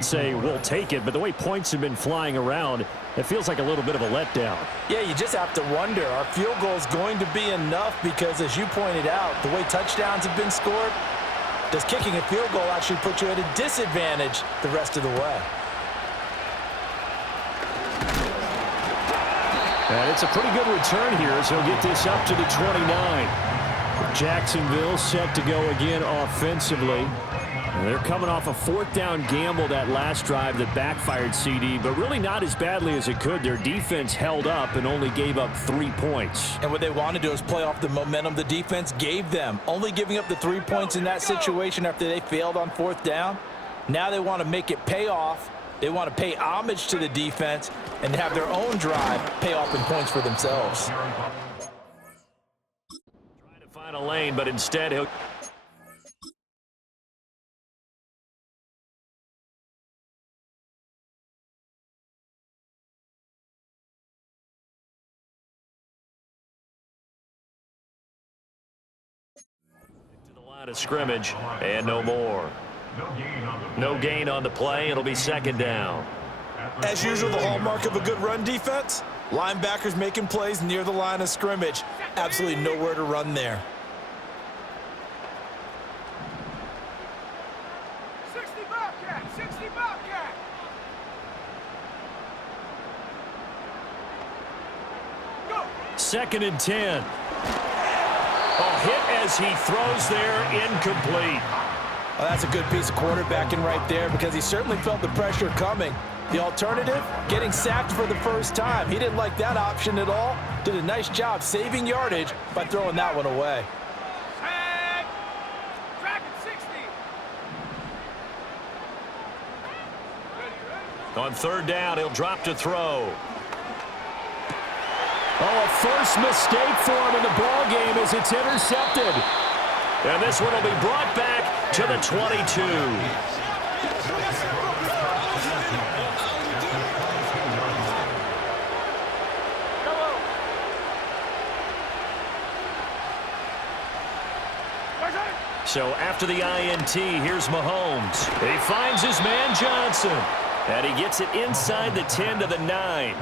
Say we'll take it, but the way points have been flying around, it feels like a little bit of a letdown. Yeah, you just have to wonder, are field goals going to be enough? Because as you pointed out, the way touchdowns have been scored, does kicking a field goal actually put you at a disadvantage the rest of the way? And it's a pretty good return here, so he'll get this up to the 29. Jacksonville set to go again offensively. And they're coming off a fourth down gamble that last drive that backfired, CD, but really not as badly as it could. Their defense held up and only gave up 3 points. And what they want to do is play off the momentum the defense gave them. Only giving up the 3 points in that situation after they failed on fourth down. Now they want to make it pay off. They want to pay homage to the defense and have their own drive pay off in points for themselves. Trying to find a lane, but instead he'll... to the line of scrimmage, and no more. No gain on the play. It'll be second down. As usual, the hallmark of a good run defense, linebackers making plays near the line of scrimmage. Absolutely nowhere to run there. 60 Bobcat, 60 Bobcat. Go. Second and 10. Oh, hit as he throws there, incomplete. Well, that's a good piece of quarterbacking right there because he certainly felt the pressure coming. The alternative, getting sacked for the first time. He didn't like that option at all. Did a nice job saving yardage by throwing that one away. Tag. Track at 60. On third down, he'll drop to throw. Oh, a first mistake for him in the ball game as it's intercepted. And this one will be brought back to the 22. So after the INT, here's Mahomes. He finds his man Johnson. And he gets it inside the 10 to the 9.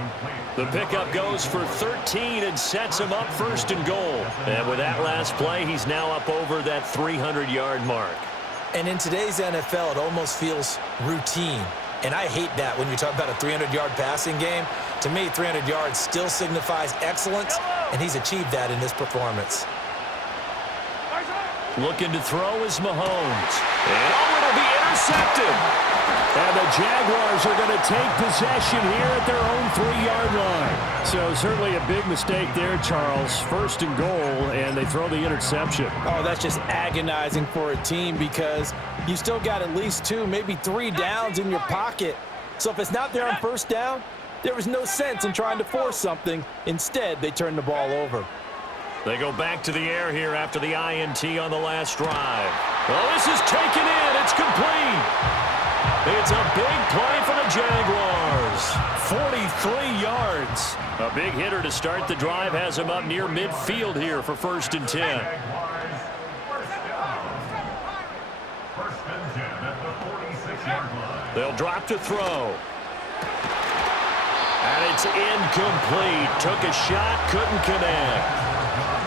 The pickup goes for 13 and sets him up first and goal. And with that last play, he's now up over that 300-yard mark. And in today's NFL, it almost feels routine. And I hate that when you talk about a 300-yard passing game. To me, 300 yards still signifies excellence, and he's achieved that in this performance. Looking to throw is Mahomes. And oh, it'll be intercepted. And the Jaguars are going to take possession here at their own 3-yard line. So certainly a big mistake there, Charles. First and goal, and they throw the interception. Oh, that's just agonizing for a team because you still got at least 2, maybe 3 downs in your pocket. So if it's not there on first down, there was no sense in trying to force something. Instead, they turn the ball over. They go back to the air here after the INT on the last drive. Well, this is taken in. It's complete. It's a big play for the Jaguars. 43 yards. A big hitter to start the drive has him up near midfield here for first and 10. They'll drop to throw. And it's incomplete. Took a shot, couldn't connect.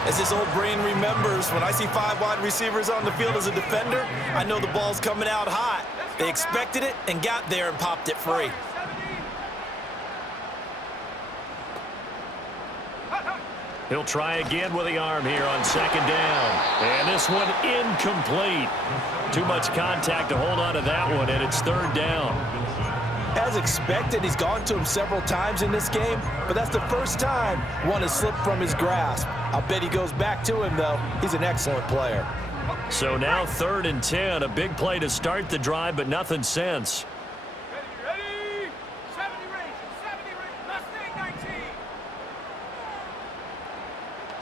As his old brain remembers, when I see 5 wide receivers on the field as a defender, I know the ball's coming out hot. They expected it and got there and popped it free. He'll try again with the arm here on second down. And this one incomplete. Too much contact to hold on to that one, and it's third down. As expected, he's gone to him several times in this game, but that's the first time one has slipped from his grasp. I'll bet he goes back to him, though. He's an excellent player. So now third and 10, a big play to start the drive, but nothing since. Ready? 70 range, Mustang 19.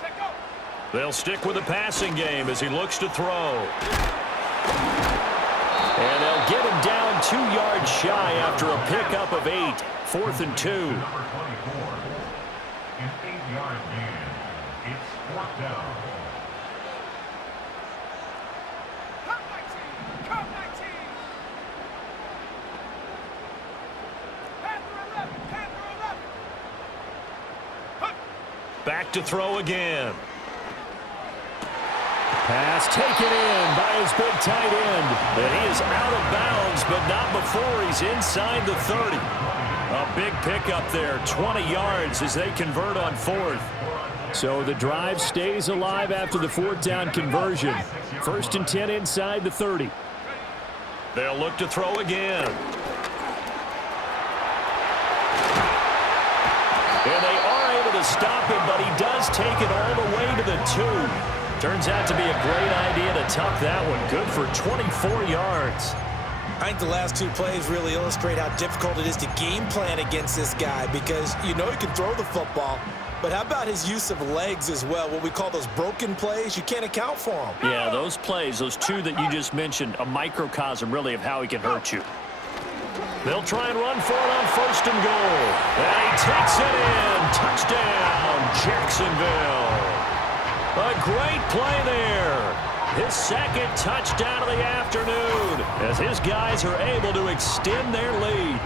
Check go. They'll stick with the passing game as he looks to throw. And they'll get him down 2 yards shy after a pickup of 8. 4th and 2. An 8-yard gain. It's 4th down. Come 19. Back to throw again. Pass taken in by his big tight end. And he is out of bounds, but not before he's inside the 30. A big pickup there, 20 yards as they convert on fourth. So the drive stays alive after the fourth down conversion. 1st and 10 inside the 30. They'll look to throw again. And they are able to stop him, but he does take it all the way to the 2. Turns out to be a great idea to tuck that one. Good for 24 yards. I think the last 2 plays really illustrate how difficult it is to game plan against this guy because you know he can throw the football, but how about his use of legs as well? What we call those broken plays, you can't account for them. Yeah, those plays, those 2 that you just mentioned, a microcosm really of how he can hurt you. They'll try and run for it on 1st and goal. And he takes it in. Touchdown, Jacksonville. A great play there. His 2nd touchdown of the afternoon as his guys are able to extend their lead.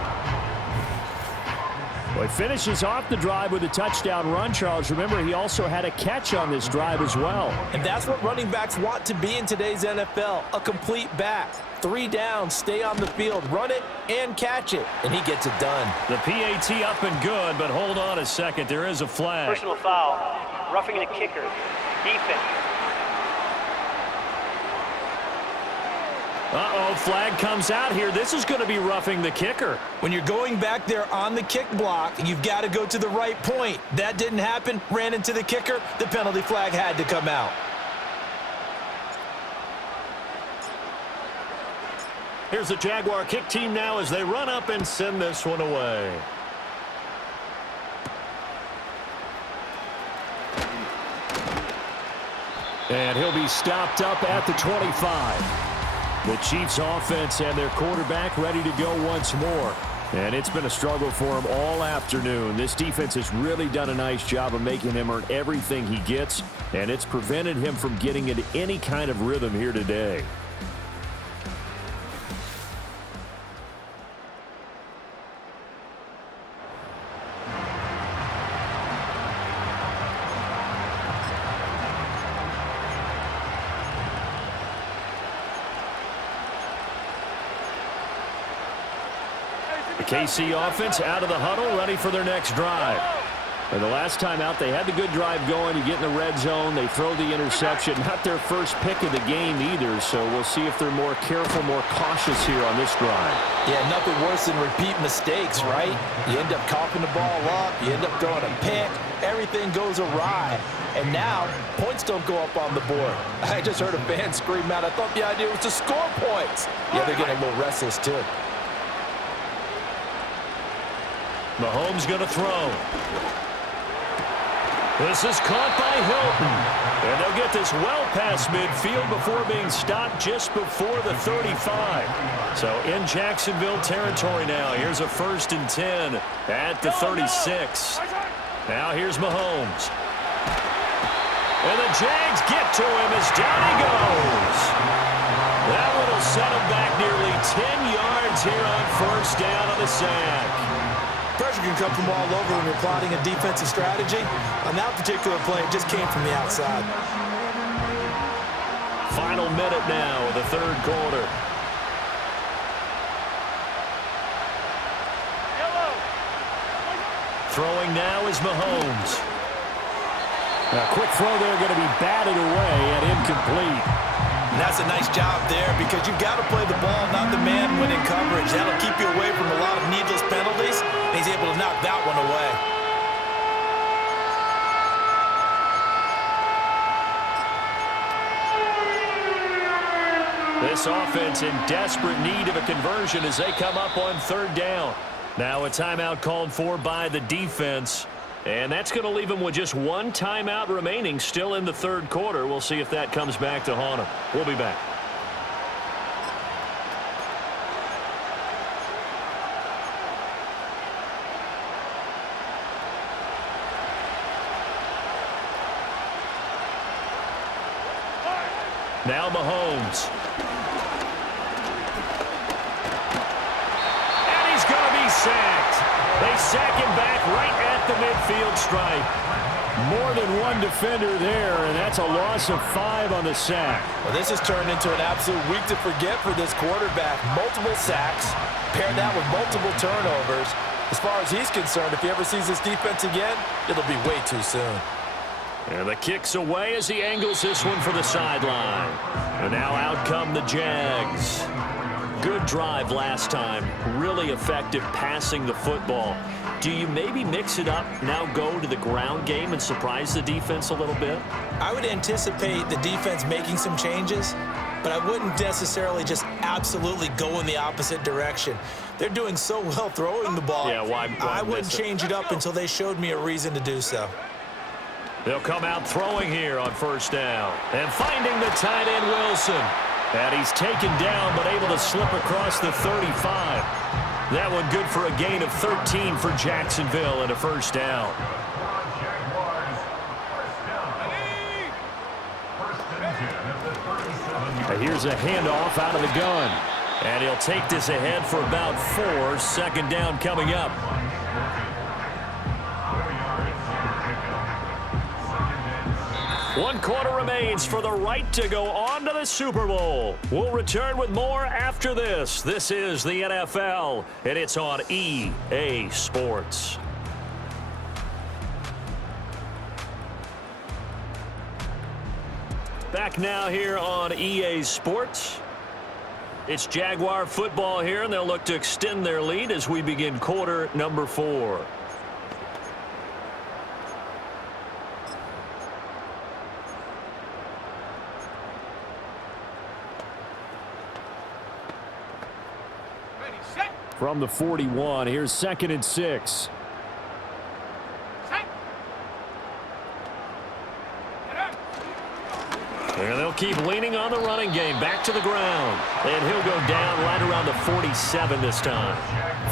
Well, he finishes off the drive with a touchdown run, Charles. Remember, he also had a catch on this drive as well. And that's what running backs want to be in today's NFL, a complete back. 3 down, stay on the field, run it, and catch it. And he gets it done. The PAT up and good, but hold on a second. There is a flag. Personal foul, roughing the kicker, defense. Uh-oh, flag comes out here. This is going to be roughing the kicker. When you're going back there on the kick block, you've got to go to the right point. That didn't happen, ran into the kicker. The penalty flag had to come out. Here's the Jaguar kick team now as they run up and send this one away. And he'll be stopped up at the 25. The Chiefs offense and their quarterback ready to go once more. And it's been a struggle for him all afternoon. This defense has really done a nice job of making him earn everything he gets, and it's prevented him from getting into any kind of rhythm here today. The KC offense out of the huddle, ready for their next drive. And the last time out, they had the good drive going. You get in the red zone, they throw the interception. Not their first pick of the game either, so we'll see if they're more careful, more cautious here on this drive. Yeah, nothing worse than repeat mistakes, right? You end up coughing the ball up, you end up throwing a pick, everything goes awry. And now, points don't go up on the board. I just heard a fan scream out, I thought the idea was to score points. Yeah, they're getting a little restless too. Mahomes going to throw. This is caught by Hilton. And they'll get this well past midfield before being stopped just before the 35. So in Jacksonville territory now. Here's a 1st and 10 at the 36. Now here's Mahomes. And the Jags get to him as down he goes. That one will set him back nearly 10 yards here on 1st down on the sack. Pressure can come from all over when you're plotting a defensive strategy. On that particular play, it just came from the outside. Final minute now of the 3rd quarter. Throwing now is Mahomes. A quick throw there going to be batted away and incomplete. And that's a nice job there because you've got to play the ball, not the man when in coverage. That'll keep you away from a lot of needless penalties. And he's able to knock that one away. This offense in desperate need of a conversion as they come up on 3rd down. Now a timeout called for by the defense. And that's going to leave them with just one timeout remaining still in the 3rd quarter. We'll see if that comes back to haunt them. We'll be back. Now Mahomes. And he's going to be sacked. They sack him back right at the midfield stripe. More than one defender there, and that's a loss of 5 on the sack. Well, this has turned into an absolute week to forget for this quarterback. Multiple sacks, pair that with multiple turnovers. As far as he's concerned, if he ever sees this defense again, it'll be way too soon. And the kick's away as he angles this one for the sideline. And now out come the Jags. Good drive last time. Really effective passing the football. Do you maybe mix it up, now go to the ground game and surprise the defense a little bit? I would anticipate the defense making some changes, but I wouldn't necessarily just absolutely go in the opposite direction. They're doing so well throwing the ball. Yeah, why I wouldn't change it up until they showed me a reason to do so. They'll come out throwing here on first down. And finding the tight end, Wilson. And he's taken down, but able to slip across the 35. That one good for a gain of 13 for Jacksonville and a first down. And here's a handoff out of the gun. And he'll take this ahead for about 4. Second down coming up. One quarter remains for the right to go on to the Super Bowl. We'll return with more after this. This is the NFL, and it's on EA Sports. Back now here on EA Sports. It's Jaguar football here, and they'll look to extend their lead as we begin quarter number 4. From the 41, here's 2nd and 6. And they'll keep leaning on the running game. Back to the ground. And he'll go down right around the 47 this time.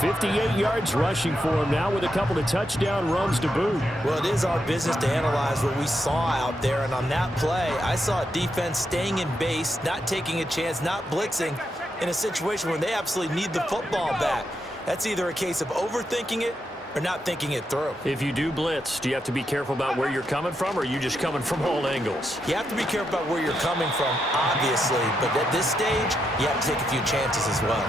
58 yards rushing for him now with a couple of touchdown runs to boot. Well, it is our business to analyze what we saw out there. And on that play, I saw a defense staying in base, not taking a chance, not blitzing in a situation where they absolutely need the football back. That's either a case of overthinking it or not thinking it through. If you do blitz, do you have to be careful about where you're coming from, or are you just coming from all angles? You have to be careful about where you're coming from, obviously, but at this stage, you have to take a few chances as well.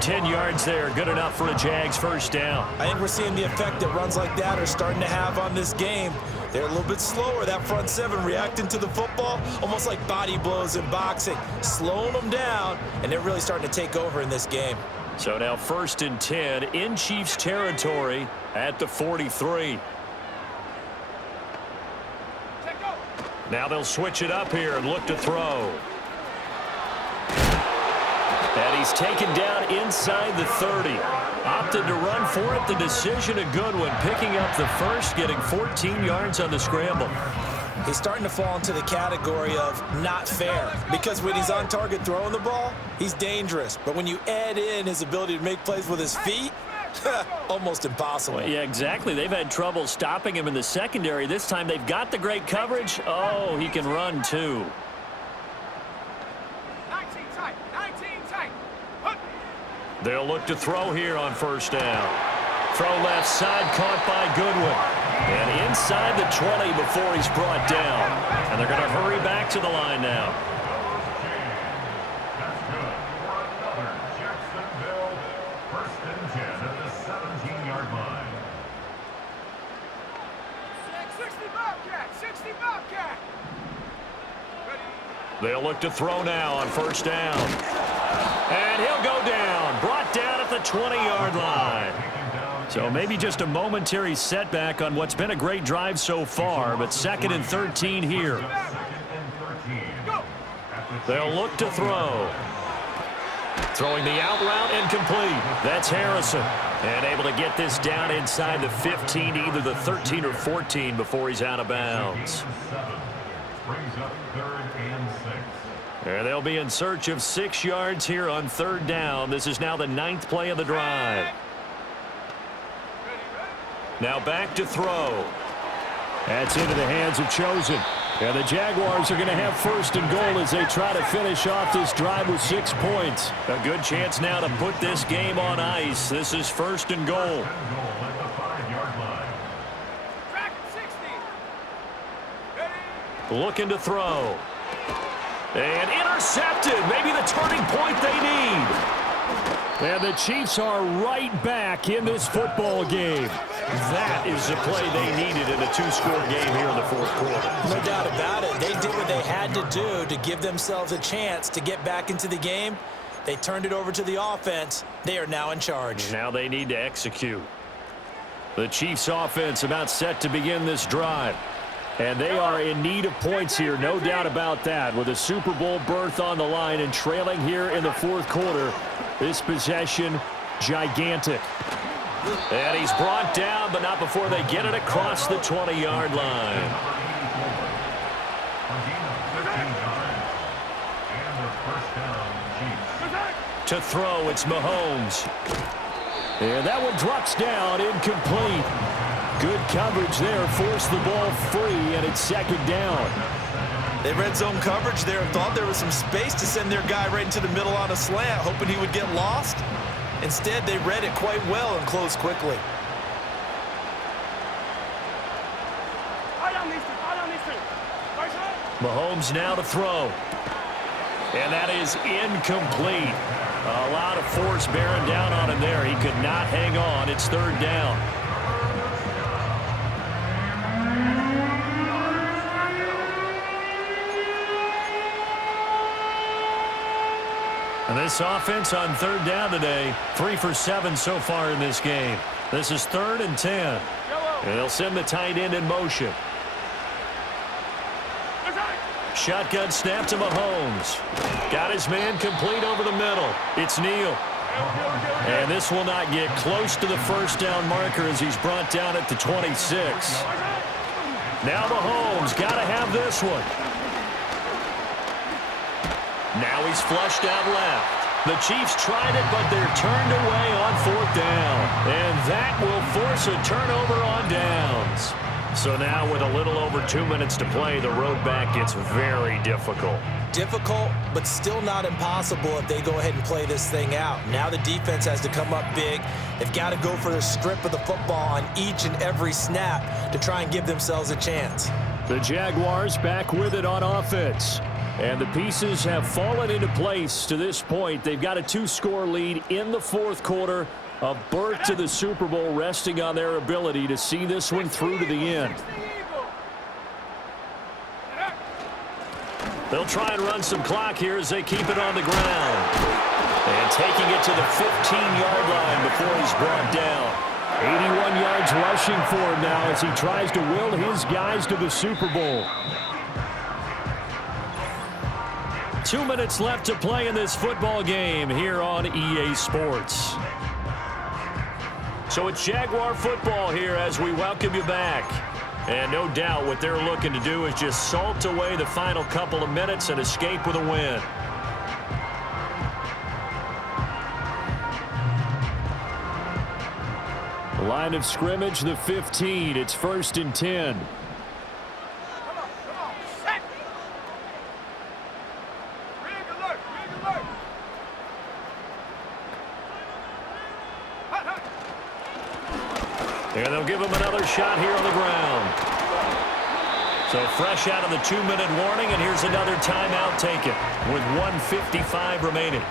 10 yards there, good enough for a Jags first down. I think we're seeing the effect that runs like that are starting to have on this game. They're a little bit slower, that front 7 reacting to the football, almost like body blows in boxing, slowing them down, and they're really starting to take over in this game. So now 1st and 10 in Chiefs territory at the 43. Now they'll switch it up here and look to throw. And he's taken down inside the 30. Opted to run for it. The decision a good one. Picking up the first, getting 14 yards on the scramble. He's starting to fall into the category of not fair, because when he's on target throwing the ball, he's dangerous. But when you add in his ability to make plays with his feet, almost impossible. Well, yeah, exactly. They've had trouble stopping him in the secondary. This time they've got the great coverage. Oh, he can run too. 19 tight, 19 tight. They'll look to throw here on first down. Throw left side, caught by Goodwin. And inside the 20 before he's brought down. And they're going to hurry back to the line now. That's good for another Jacksonville 1st and 10 at the 17-yard line. 60 Bobcat, 60 Bobcat. They'll look to throw now on first down. And he'll go down. Brought down at the 20-yard line. So maybe just a momentary setback on what's been a great drive so far, but 2nd and 13 here. They'll look to throw. Throwing the out route and complete. That's Harrison. And able to get this down inside the 15, either the 13 or 14 before he's out of bounds. Brings up 3rd and 6. And they'll be in search of 6 yards here on 3rd down. This is now the 9th play of the drive. Now back to throw. That's into the hands of Chosen. And the Jaguars are going to have 1st and goal as they try to finish off this drive with 6 points. A good chance now to put this game on ice. This is 1st and goal. Track at 60. Looking to throw. And intercepted. Maybe the turning point they need. And the Chiefs are right back in this football game. That is the play they needed in a two-score game here in the fourth quarter. No doubt about it. They did what they had to do to give themselves a chance to get back into the game. They turned it over to the offense. They are now in charge. Now they need to execute. The Chiefs offense about set to begin this drive. And they are in need of points here, no doubt about that. With a Super Bowl berth on the line and trailing here in the fourth quarter, this possession gigantic. And he's brought down, but not before they get it across the 20-yard line. To throw, it's Mahomes. And that one drops down, incomplete. Good coverage there, forced the ball free, and it's second down. They red zone coverage there and thought there was some space to send their guy right into the middle on a slant, hoping he would get lost. Instead, they read it quite well and closed quickly. Mahomes now to throw. And that is incomplete. A lot of force bearing down on him there. He could not hang on. It's third down. And this offense on third down today, 3 for 7 so far in this game. This is 3rd and 10. And they'll send the tight end in motion. Shotgun snap to Mahomes. Got his man complete over the middle. It's Neal. And this will not get close to the first down marker as he's brought down at the 26. Now Mahomes got to have this one. Now he's flushed out left. The Chiefs tried it, but they're turned away on fourth down. And that will force a turnover on downs. So now with a little over 2 minutes to play, the road back gets very difficult. Difficult, but still not impossible if they go ahead and play this thing out. Now the defense has to come up big. They've got to go for the strip of the football on each and every snap to try and give themselves a chance. The Jaguars back with it on offense. And the pieces have fallen into place to this point. They've got a 2-score lead in the fourth quarter. A berth to the Super Bowl resting on their ability to see this one through to the end. They'll try and run some clock here as they keep it on the ground. And taking it to the 15-yard line before he's brought down. 81 yards rushing for him now as he tries to will his guys to the Super Bowl. 2 minutes left to play in this football game here on EA Sports. So it's Jaguar football here as we welcome you back. And no doubt what they're looking to do is just salt away the final couple of minutes and escape with a win. Line of scrimmage, the 15. It's 1st and 10. And they'll give him another shot here on the ground. So fresh out of the 2-minute warning, and here's another timeout taken with 1:55 remaining.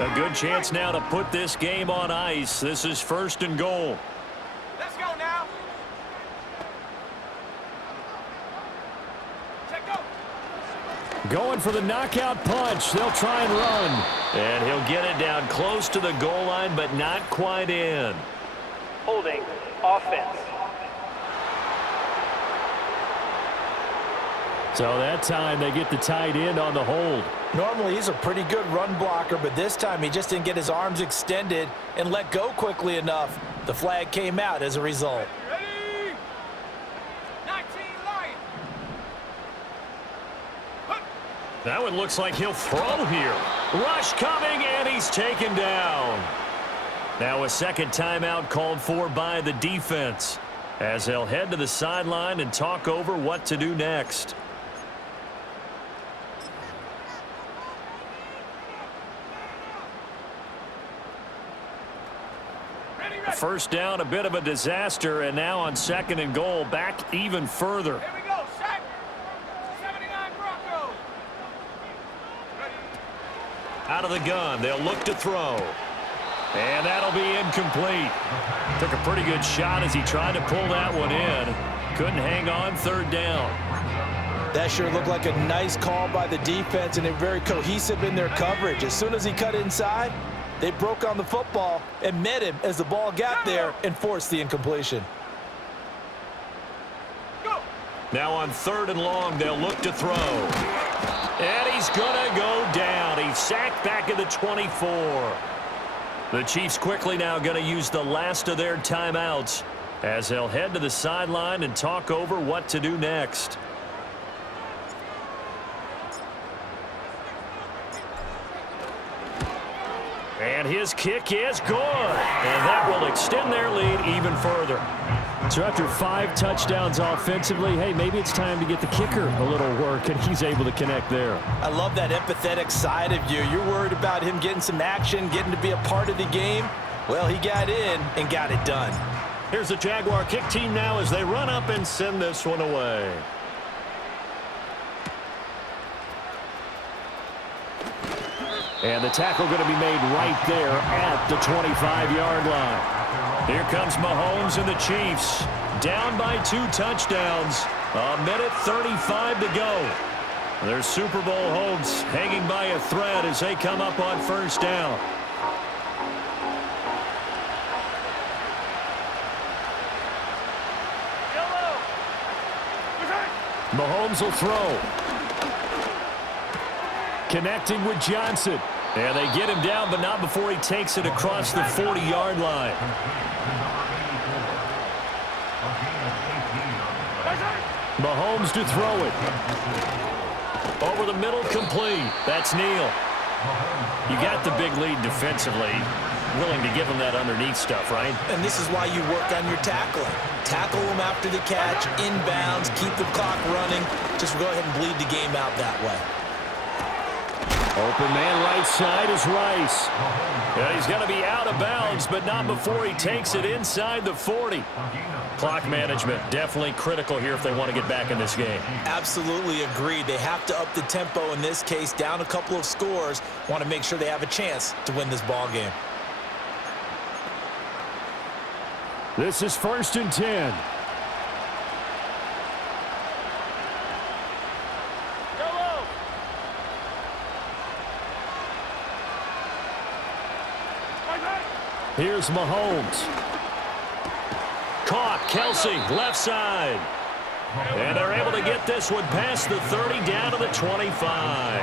A good chance now to put this game on ice. This is 1st and goal. Let's go now. Going for the knockout punch. They'll try and run. And he'll get it down close to the goal line, but not quite in. Holding, offense. So that time they get the tight end on the hold. Normally he's a pretty good run blocker, but this time he just didn't get his arms extended and let go quickly enough. The flag came out as a result. Ready? 19 Lions. That one looks like he'll throw here. Rush coming, and he's taken down. Now a second timeout called for by the defense as they'll head to the sideline and talk over what to do next. first down, a bit of a disaster, and now on 2nd and goal, back even further. Here we go, set. 79 Broncos. Ready. Out of the gun, they'll look to throw. And that'll be incomplete. Took a pretty good shot as he tried to pull that one in. Couldn't hang on 3rd down. That sure looked like a nice call by the defense, and they're very cohesive in their coverage. As soon as he cut inside, they broke on the football and met him as the ball got there and forced the incompletion. Go. Now on 3rd and long, they'll look to throw. And he's going to go down. He's sacked back at the 24. The Chiefs quickly now going to use the last of their timeouts as they'll head to the sideline and talk over what to do next. And his kick is good. And that will extend their lead even further. So after 5 touchdowns offensively, hey, maybe it's time to get the kicker a little work, and he's able to connect there. I love that empathetic side of you. You're worried about him getting some action, getting to be a part of the game. Well, he got in and got it done. Here's the Jaguar kick team now as they run up and send this one away. And the tackle going to be made right there at the 25-yard line. Here comes Mahomes and the Chiefs. Down by 2 touchdowns. 1:35 to go. Their Super Bowl hopes hanging by a thread as they come up on 1st down. Mahomes will throw. Connecting with Johnson. And they get him down, but not before he takes it across the 40-yard line. Mahomes to throw it. Over the middle, complete. That's Neal. You got the big lead defensively. Willing to give him that underneath stuff, right? And this is why you work on your tackling. Tackle them after the catch, inbounds, keep the clock running. Just go ahead and bleed the game out that way. Open man right side is Rice. Yeah, he's going to be out of bounds, but not before he takes it inside the 40. Clock management definitely critical here if they want to get back in this game. Absolutely agreed. They have to up the tempo in this case, down a couple of scores. Want to make sure they have a chance to win this ball game. This is 1st and 10. Here's Mahomes. Caught. Kelsey, left side. And they're able to get this one past the 30 down to the 25.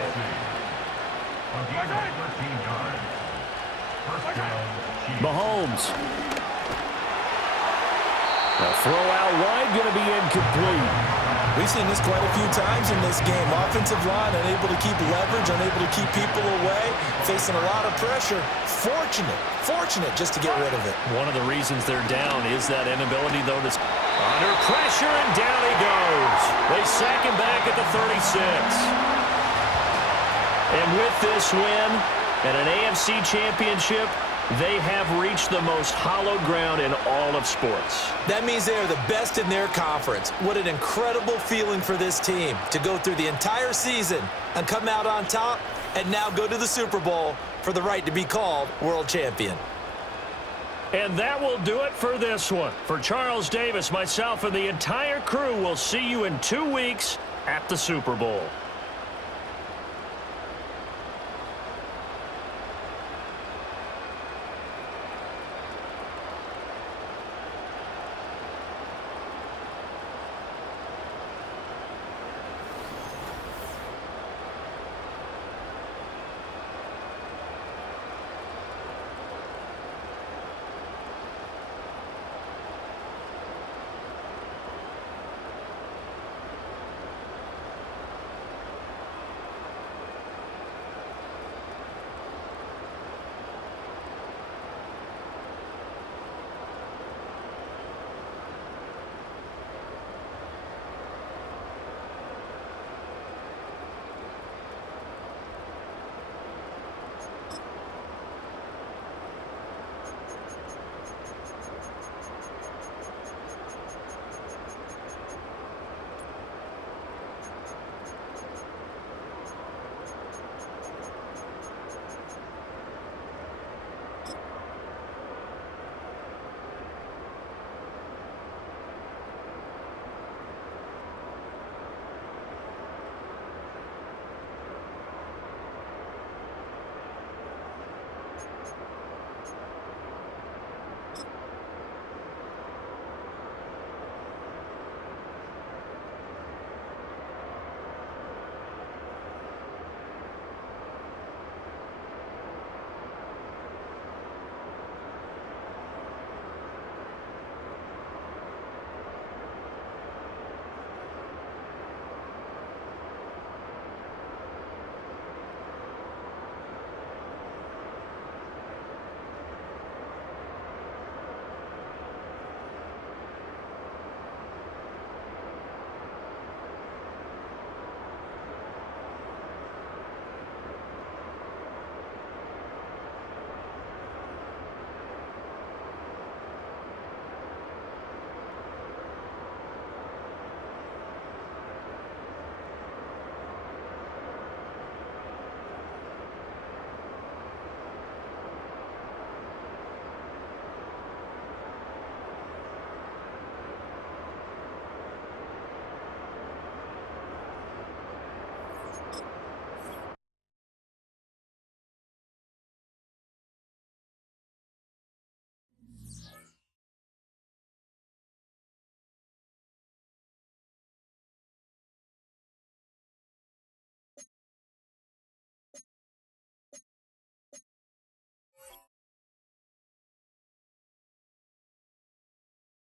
Mahomes. A throw out wide, going to be incomplete. We've seen this quite a few times in this game. Offensive line unable to keep leverage, unable to keep people away, facing a lot of pressure. Fortunate just to get rid of it. One of the reasons they're down is that inability, though, to under pressure, and down he goes. They sack him back at the 36. And with this win and an AFC championship, they have reached the most hallowed ground in all of sports. That means they are the best in their conference. What an incredible feeling for this team to go through the entire season and come out on top and now go to the Super Bowl for the right to be called world champion. And that will do it for this one. For Charles Davis, myself, and the entire crew, will see you in 2 weeks at the Super Bowl.